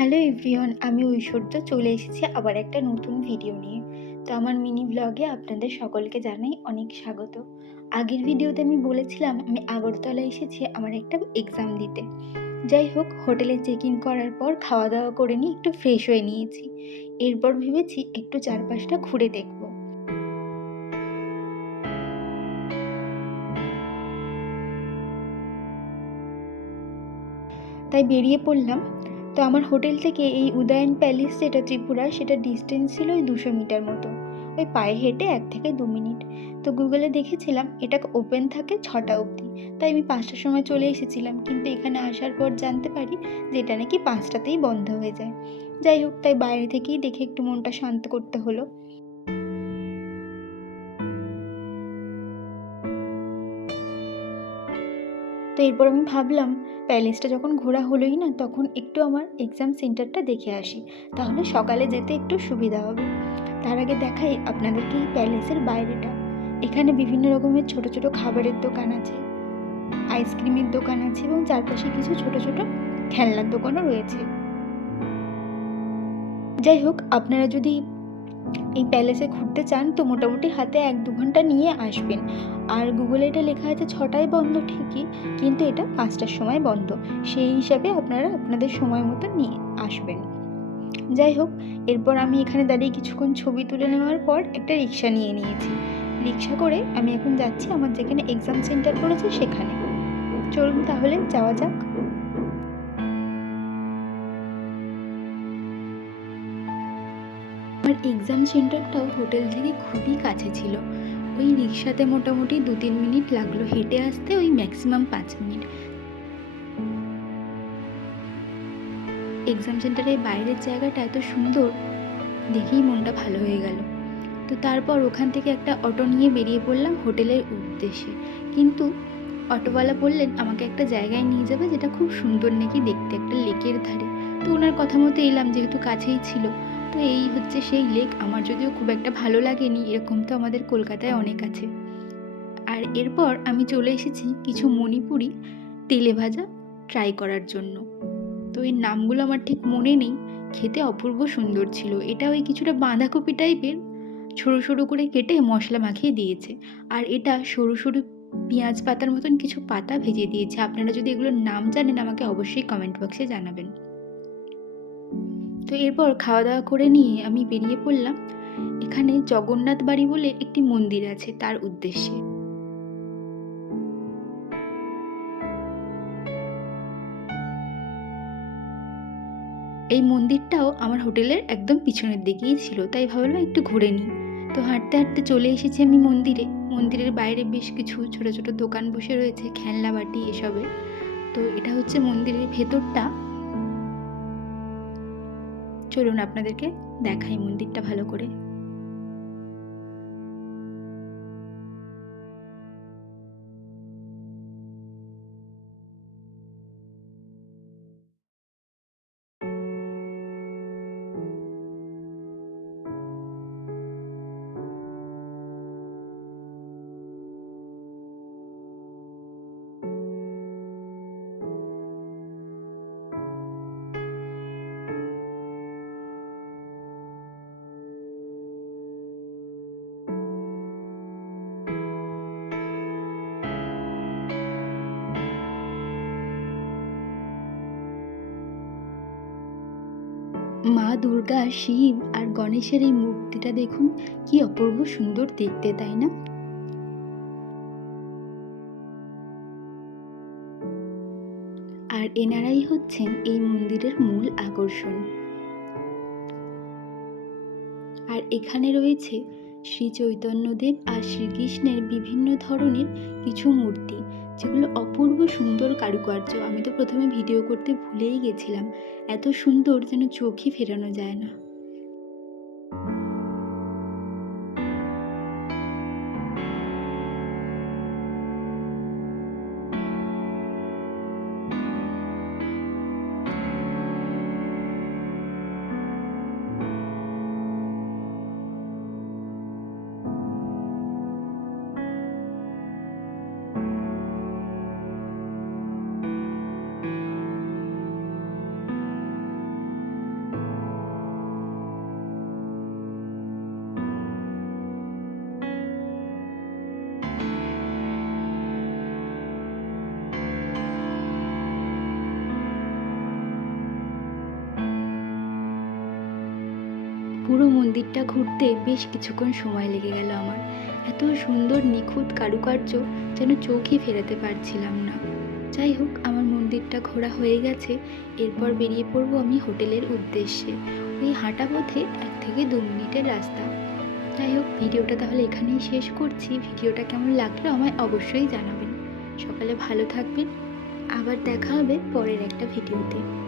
Hello everyone, আমি ঐশ্বর্য চলে এসেছি আবার একটা নতুন ভিডিও নিয়ে। তো আমার মিনি ব্লগে আপনাদের সকলকে জানাই অনেক স্বাগত। আগের ভিডিওতে আমি বলেছিলাম আমি আগরতলা এসেছি আমার একটা এক্সাম দিতে। যাই হোক, হোটেলে চেক ইন করার পর খাওয়া দাওয়া করে নিয়ে একটু ফ্রেশ হয়ে নিয়েছি। এরপর ভেবেছি একটু চারপাশটা ঘুরে দেখব। তাই বেরিয়ে পড়লাম। তো আমার হোটেল থেকে এই উদয়ন প্যালেস যেটা ত্রিপুরা, সেটা ডিস্টেন্স ছিল ওই 200 মিটার মতো। ওই পায়ে হেঁটে 1 থেকে 2 মিনিট। তো গুগলে দেখেছিলাম এটা ওপেন থাকে 6টা অবধি। তাই আমি 5টার সময় চলে এসেছিলাম, কিন্তু এখানে আসার পর জানতে পারি যে এটা নাকি 5টাতেই বন্ধ হয়ে যায়। যাই হোক, তাই বাইরে থেকেই দেখে একটু মনটা শান্ত করতে হলো। তো এরপর আমি ভাবলাম প্যালেসটা যখন ঘোরা হলোই না, তখন একটু আমার এক্সাম সেন্টারটা দেখে আসি, তাহলে সকালে যেতে একটু সুবিধা হবে। তার আগে দেখাই আপনাদেরকে এই প্যালেসের বাইরেটা। এখানে বিভিন্ন রকমের ছোট ছোট খাবারের দোকান আছে, আইসক্রিমের দোকান আছে এবং চারপাশে কিছু ছোট ছোট খেলনার দোকানও রয়েছে। যাই হোক, আপনারা যদি এই প্যালেসে ঘুরতে চান তো মোটামুটি হাতে 1-2 ঘন্টা নিয়ে আসবেন। আর গুগলে এটা লেখা আছে 6টায় বন্ধ ঠিকই, কিন্তু এটা 5টার সময় বন্ধ। সেই হিসাবে আপনারা আপনাদের সময় মতো নিয়ে আসবেন। যাই হোক, এরপর আমি এখানে দাঁড়িয়ে কিছুক্ষণ ছবি তুলে নেওয়ার পর একটা রিক্সা নিয়ে নিয়েছি। রিক্সা করে আমি এখন যাচ্ছি আমার যেখানে এক্সাম সেন্টার পড়েছে সেখানে। চলুন তাহলে যাওয়া যাক। আমার এক্সাম সেন্টারটাও হোটেল থেকে খুবই কাছে ছিল। ওই রিক্সাতে মোটামুটি 2-3 মিনিট লাগলো, হেঁটে আসতে ওই ম্যাক্সিমাম 5 মিনিট। এক্সাম সেন্টারের বাইরের জায়গাটা এত সুন্দর, দেখেই মনটা ভালো হয়ে গেল। তো তারপর ওখান থেকে একটা অটো নিয়ে বেরিয়ে পড়লাম হোটেলের উদ্দেশ্যে। কিন্তু অটোওয়ালা বললেন আমাকে একটা জায়গায় নিয়ে যাবে যেটা খুব সুন্দর নাকি দেখতে, একটা লেকের ধারে। তো ওনার কথা মতো এলাম, যেহেতু কাছেই ছিল। তো এই হচ্ছে সেই লেক। আমার যদিও খুব একটা ভালো লাগেনি, এরকম তো আমাদের কলকাতায় অনেক আছে। আর এরপর আমি চলে এসেছি কিছু মণিপুরি তেলে ভাজা ট্রাই করার জন্য। তো এর নামগুলো আমার ঠিক মনে নেই। খেতে অপূর্ব সুন্দর ছিল। এটা ওই কিছুটা বাঁধাকপি টাইপের, সরু সরু করে কেটে মশলা মাখিয়ে দিয়েছে। আর এটা সরু সরু পেঁয়াজ পাতার মতন কিছু পাতা ভেজে দিয়েছে। আপনারা যদি এগুলোর নাম জানেন আমাকে অবশ্যই কমেন্ট বক্সে জানাবেন। তো এরপর খাওয়া দাওয়া করে নিয়ে আমি বেরিয়ে পড়লাম এখানে জগন্নাথ বাড়ি বলে একটি মন্দির আছে তার উদ্দেশ্যে। এই মন্দিরটাও আমার হোটেলের একদম পিছনের দিকেই ছিল, তাই ভাবলাম একটু ঘুরে নিই। তো হাঁটতে হাঁটতে চলে এসেছি আমি মন্দিরে। মন্দিরের বাইরে বেশ কিছু ছোট ছোট দোকান বসে রয়েছে খেলনা বাটি এসবের। তো এটা হচ্ছে মন্দিরের ভেতরটা। চলুন আপনাদেরকে দেখাই মন্দিরটা ভালো করে। মা দুর্গা, শিব আর গণেশের এই মূর্তিটা দেখুন, কি অপূর্ব সুন্দর দেখতে, তাই না? আর এনারাই হচ্ছেন এই মন্দিরের মূল আকর্ষণ। আর এখানে রয়েছে শ্রী চৈতন্যদেব আর শ্রীকৃষ্ণের বিভিন্ন ধরনের কিছু মূর্তি, যেগুলো অপূর্ব সুন্দর কারুকার্য। আমি তো প্রথমে ভিডিও করতে ভুলেই গেছিলাম, এত সুন্দর যেন চোখই ফেরানো যায় না। পুরো মন্দিরটা ঘুরতে বেশ কিছুক্ষণ সময় লেগে গেল আমার। এত সুন্দর নিখুঁত কারুকার্য যেন চোখই ফেরাতে পারছিলাম না। যাই হোক, আমার মন্দিরটা ঘোরা হয়ে গেছে। এরপর বেরিয়ে পড়বো আমি হোটেলের উদ্দেশ্যে। ওই হাঁটা পথে 1 থেকে 2 মিনিটের রাস্তা। যাই হোক, ভিডিওটা তাহলে এখানেই শেষ করছি। ভিডিওটা কেমন লাগলো আমায় অবশ্যই জানাবেন। সকালে ভালো থাকবেন। আবার দেখা হবে পরের একটা ভিডিওতে।